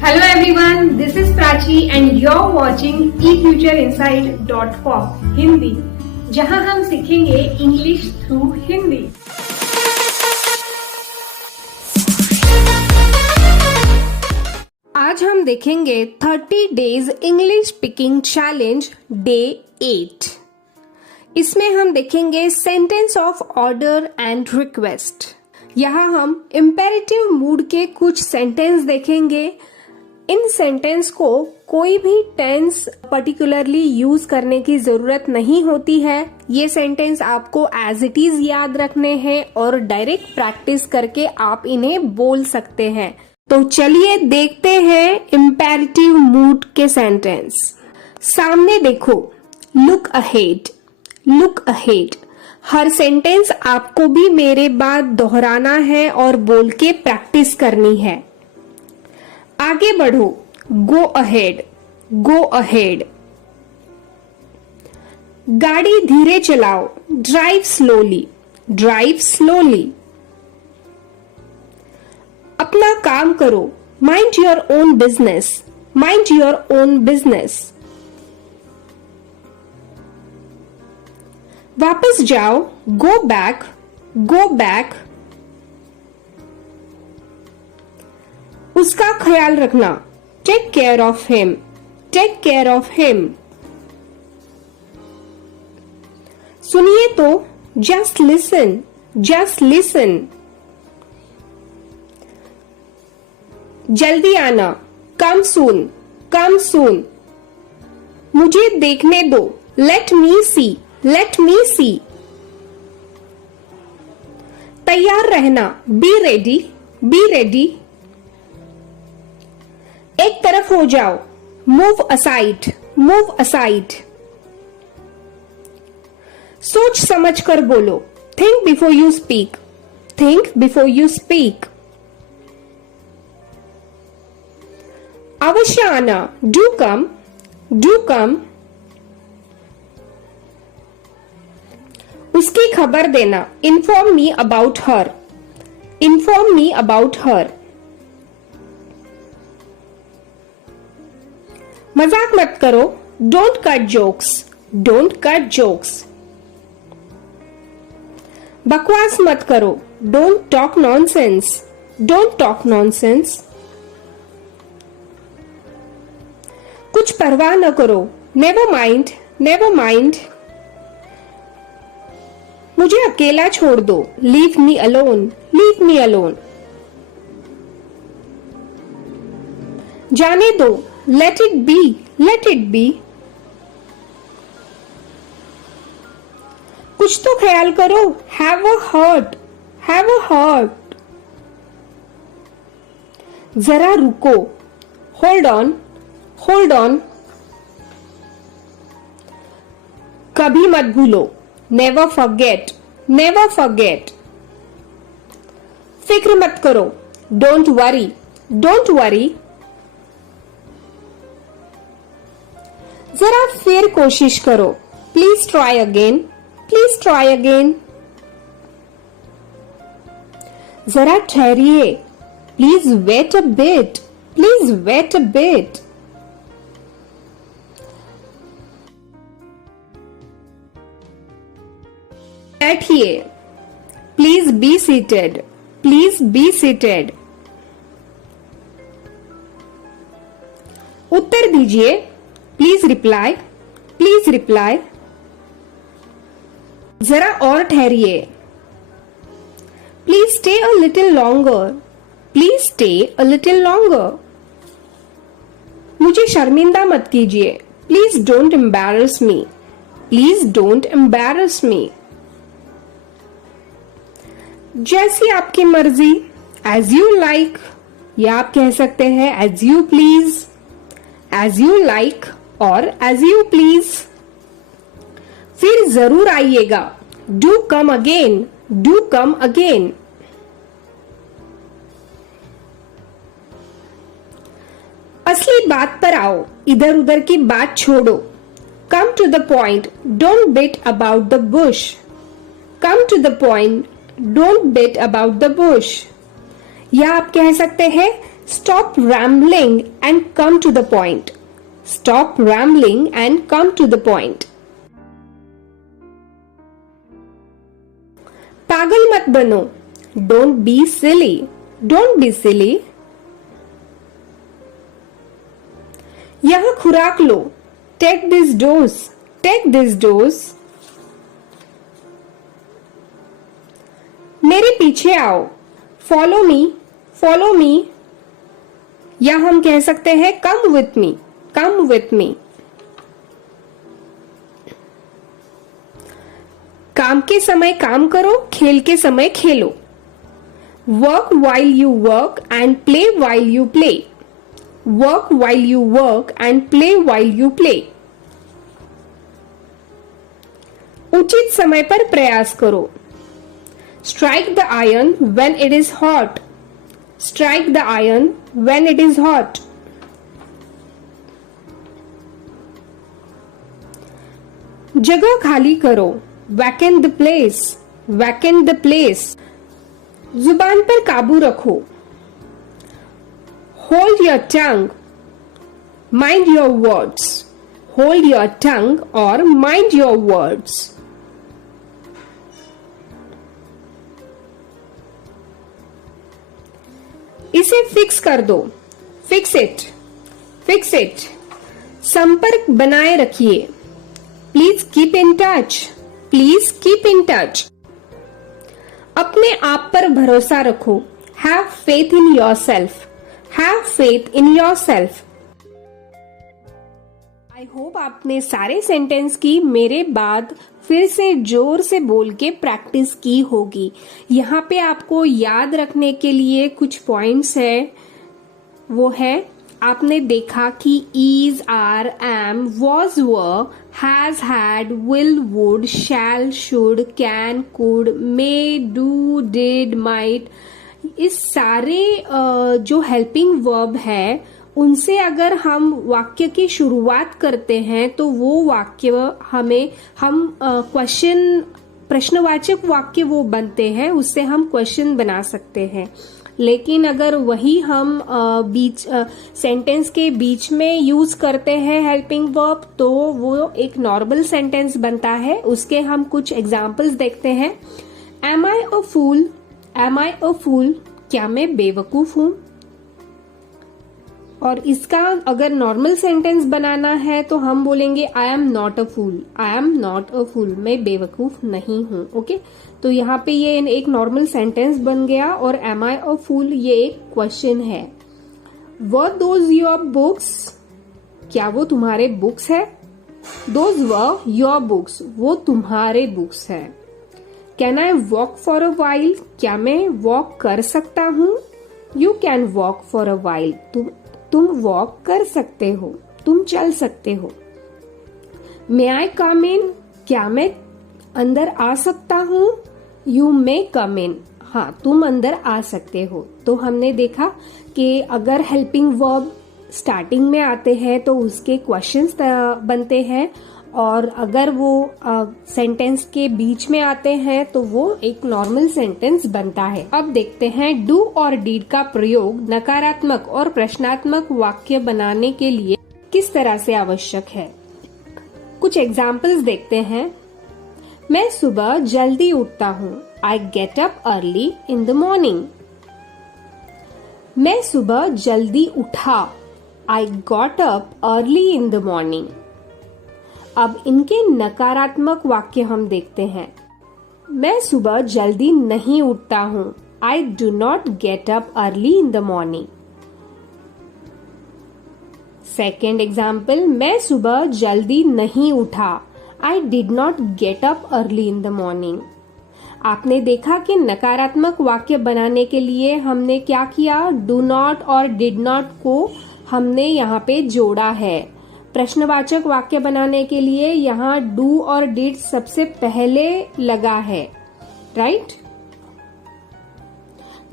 Hello everyone, this is Prachi and you're watching efutureinsight.com Hindi, जहां हम सीखेंगे इंग्लिश थ्रू हिंदी। आज हम देखेंगे 30 days English speaking challenge day 8। इसमें हम देखेंगे sentence of order and request. यहाँ हम इम्पेरेटिव मूड के कुछ सेंटेंस देखेंगे। इन सेंटेंस को कोई भी टेंस पर्टिकुलरली यूज करने की जरूरत नहीं होती है। ये सेंटेंस आपको एज इट इज याद रखने हैं और डायरेक्ट प्रैक्टिस करके आप इन्हें बोल सकते हैं। तो चलिए देखते हैं इम्पेरेटिव मूड के सेंटेंस। सामने देखो, लुक अहेड, लुक अहेड। हर सेंटेंस आपको भी मेरे बाद दोहराना है और बोल के प्रैक्टिस करनी है। आगे बढ़ो, गो अहेड, गो अहेड। गाड़ी धीरे चलाओ, ड्राइव स्लोली, ड्राइव स्लोली। अपना काम करो, mind your own business, mind your own business. वापस जाओ, गो बैक, गो बैक। उसका ख्याल रखना, take care of him, take care of him. सुनिए तो, जस्ट लिसन, जस्ट लिसन। जल्दी आना, कम सून, कम सून। मुझे देखने दो, लेट मी सी, लेट मी सी। तैयार रहना, बी रेडी, बी रेडी। एक तरफ हो जाओ, मूव असाइड, मूव असाइड। सोच समझ कर बोलो, think before you speak, think before you speak. अवश्य आना, डू कम, डू कम। उसकी खबर देना, inform me about her, inform me about her. मजाक मत करो, don't cut jokes, don't cut jokes. बकवास मत करो, don't talk nonsense, don't talk nonsense. कुछ परवाह न करो, नेवर माइंड, नेवर माइंड। मुझे अकेला छोड़ दो, leave me alone, leave me alone. जाने दो, let it be, let it be। कुछ तो ख्याल करो, have a heart, have a heart। जरा रुको, hold on, hold on। कभी मत भूलो, never forget, never forget। फिक्र मत करो, don't worry, don't worry। जरा फिर कोशिश करो, please try again, please try again. जरा ठहरिए, please wait a bit, please wait a bit. बैठिए, please be seated, please be seated. उत्तर दीजिए, प्लीज रिप्लाई, प्लीज रिप्लाई। जरा और ठहरिए, please stay a little longer, please stay a little longer. मुझे शर्मिंदा मत कीजिए, please don't embarrass me, please don't embarrass me. जैसी आपकी मर्जी, एज यू लाइक, या आप कह सकते हैं as you please, as you like और एज यू प्लीज। फिर जरूर आइएगा, do come again, do come again. असली बात पर आओ, इधर उधर की बात छोड़ो। Come to the point, don't beat about the bush, come to the point, don't beat about the bush. या आप कह सकते हैं Stop rambling and come to the point. Stop rambling and come to the point. पागल मत बनो. Don't be silly. Don't be silly. यह खुराक लो. Take this dose. Take this dose. मेरे पीछे आओ. Follow me. Follow me. या हम कह सकते हैं come with me. Come with me. काम के समय काम करो, खेल के समय खेलो. Work while you work and play while you play. Work while you work and play while you play. उचित समय पर प्रयास करो. Strike the iron when it is hot. Strike the iron when it is hot. जगह खाली करो. Vacate the place. Vacate the place. जुबान पर काबू रखो. Hold your tongue. Mind your words. Hold your tongue or mind your words. इसे fix कर दो. Fix it. Fix it. संपर्क बनाए रखिए. Please keep in touch. Please keep in touch. अपने आप पर भरोसा रखो. Have faith in yourself. Have faith in yourself. I hope आपने सारे सेंटेंस की मेरे बाद फिर से जोर से बोल के प्रैक्टिस की होगी. यहाँ पे आपको याद रखने के लिए कुछ पॉइंट्स है. वो है, आपने देखा कि is, are, am, was, were, has, had, will, would, shall, should, can, could, may, do, did, might. इस सारे जो हेल्पिंग वर्ब है उनसे अगर हम वाक्य की शुरुआत करते हैं तो वो वाक्य हम प्रश्नवाचक वाक्य वो बनते हैं, उससे हम क्वेश्चन बना सकते हैं. लेकिन अगर वही हम सेंटेंस के बीच में यूज करते हैं हेल्पिंग वर्ब तो वो एक नॉर्मल सेंटेंस बनता है. उसके हम कुछ एग्जाम्पल्स देखते हैं. एम आई अ फूल. एम आई अ फूल. क्या मैं बेवकूफ हूं? और इसका अगर नॉर्मल सेंटेंस बनाना है तो हम बोलेंगे I am not a fool. I am not a fool. मैं बेवकूफ नहीं हूं. ओके, तो यहाँ पे ये एक नॉर्मल सेंटेंस बन गया. और एम आई अ फूल ये एक क्वेश्चन है. वर दोज योर बुक्स. क्या वो तुम्हारे बुक्स है? Those were your books. वो तुम्हारे बुक्स है. Can I walk for a while. क्या मैं वॉक कर सकता हूँ? You can walk for a while. तुम वॉक कर सकते हो, तुम चल सकते हो. मे आई कम इन. क्या मैं अंदर आ सकता हूँ? यू मे कम इन. हाँ, तुम अंदर आ सकते हो. तो हमने देखा कि अगर हेल्पिंग वर्ब स्टार्टिंग में आते हैं तो उसके क्वेश्चंस बनते हैं, और अगर वो सेंटेंस के बीच में आते हैं तो वो एक नॉर्मल सेंटेंस बनता है. अब देखते हैं डू और डीड का प्रयोग नकारात्मक और प्रश्नात्मक वाक्य बनाने के लिए किस तरह से आवश्यक है. कुछ एग्जाम्पल्स देखते हैं. मैं सुबह जल्दी उठता हूँ. I get up early in the morning. मैं सुबह जल्दी उठा. I got up early in the morning. अब इनके नकारात्मक वाक्य हम देखते हैं. मैं सुबह जल्दी नहीं उठता हूँ. I do not get up early in the morning. Second example, मैं सुबह जल्दी नहीं उठा. I did not get up early in the morning. आपने देखा कि नकारात्मक वाक्य बनाने के लिए हमने क्या किया, डू नॉट और डिड नॉट को हमने यहाँ पे जोड़ा है. प्रश्नवाचक वाक्य बनाने के लिए यहाँ डू और डिड सबसे पहले लगा है, राइट.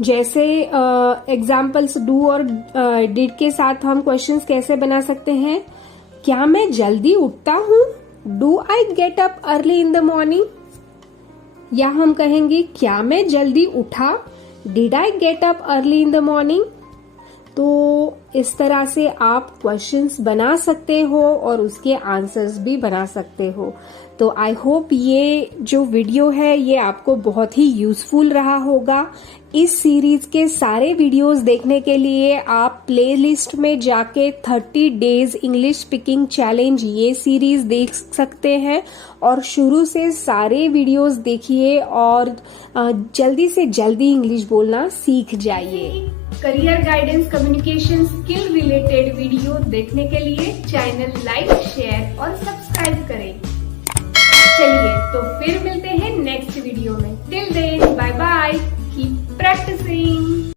जैसे एग्जाम्पल्स डू और डिड के साथ हम क्वेश्चंस कैसे बना सकते हैं. क्या मैं जल्दी उठता हूँ? Do I get up early in the morning. या हम कहेंगे क्या मैं जल्दी उठा? Did I get up early in the morning. तो इस तरह से आप क्वेश्चंस बना सकते हो और उसके आंसर्स भी बना सकते हो। तो आई होप ये जो वीडियो है ये आपको बहुत ही यूजफुल रहा होगा। इस सीरीज के सारे वीडियोस देखने के लिए आप प्लेलिस्ट में जाके 30 डेज इंग्लिश स्पीकिंग चैलेंज ये सीरीज देख सकते हैं और शुरू से सारे वीडियोस देखिए और जल्दी से जल्दी इंग्लिश बोलना सीख जाइए। Career guidance communication skill related video देखने के लिए चैनल लाइक, शेयर और सब्सक्राइब करें। चलिए तो फिर मिलते हैं नेक्स्ट वीडियो में। Till then bye bye, keep practising.